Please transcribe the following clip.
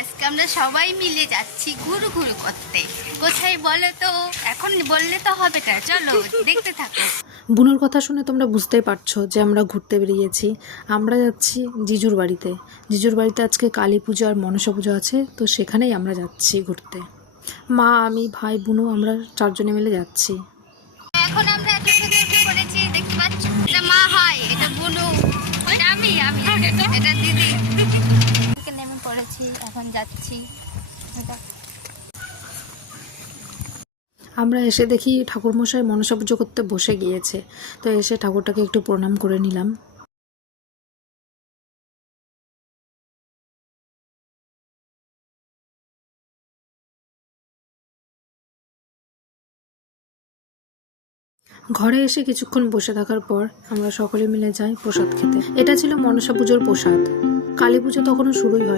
আজকে আমরা সবাই মিলে যাচ্ছি ঘুরু ঘুরু করতে। কোথায় বলো তো? এখন বললে তো হবে না, চলো দেখতে থাকো। বুনুর কথা শুনে তোমরা বুঝতেই পারছো যে আমরা ঘুরতে বেরিয়েছি। আমরা যাচ্ছি জিজুর বাড়িতে। জিজুর বাড়িতে আজকে কালী পুজো আর মনসা পুজো আছে, তো সেখানেই আমরা যাচ্ছি ঘুরতে। মা, আমি, ভাই, বুনু আমরা 4 জনে মিলে যাচ্ছি। এখন আমরা এত সুন্দর উঠে পড়েছি, দেখতে পাচ্ছ? এটা মা হয়, এটা বুনু, এটা আমি এটা দিদি। নেমে পড়েছি, এখন যাচ্ছি। আমরা এসে দেখি ঠাকুরমশাই মনসা পুজো করতে বসে গিয়েছে, তো এসে ঠাকুরটাকে একটু প্রণাম করে নিলাম। ঘরে এসে কিছুক্ষণ বসে থাকার পর আমরা সকলে মিলে যাই প্রসাদ খেতে। এটা ছিল মনসা পুজোর প্রসাদ। কালী পুজো তখনও শুরুই হয়।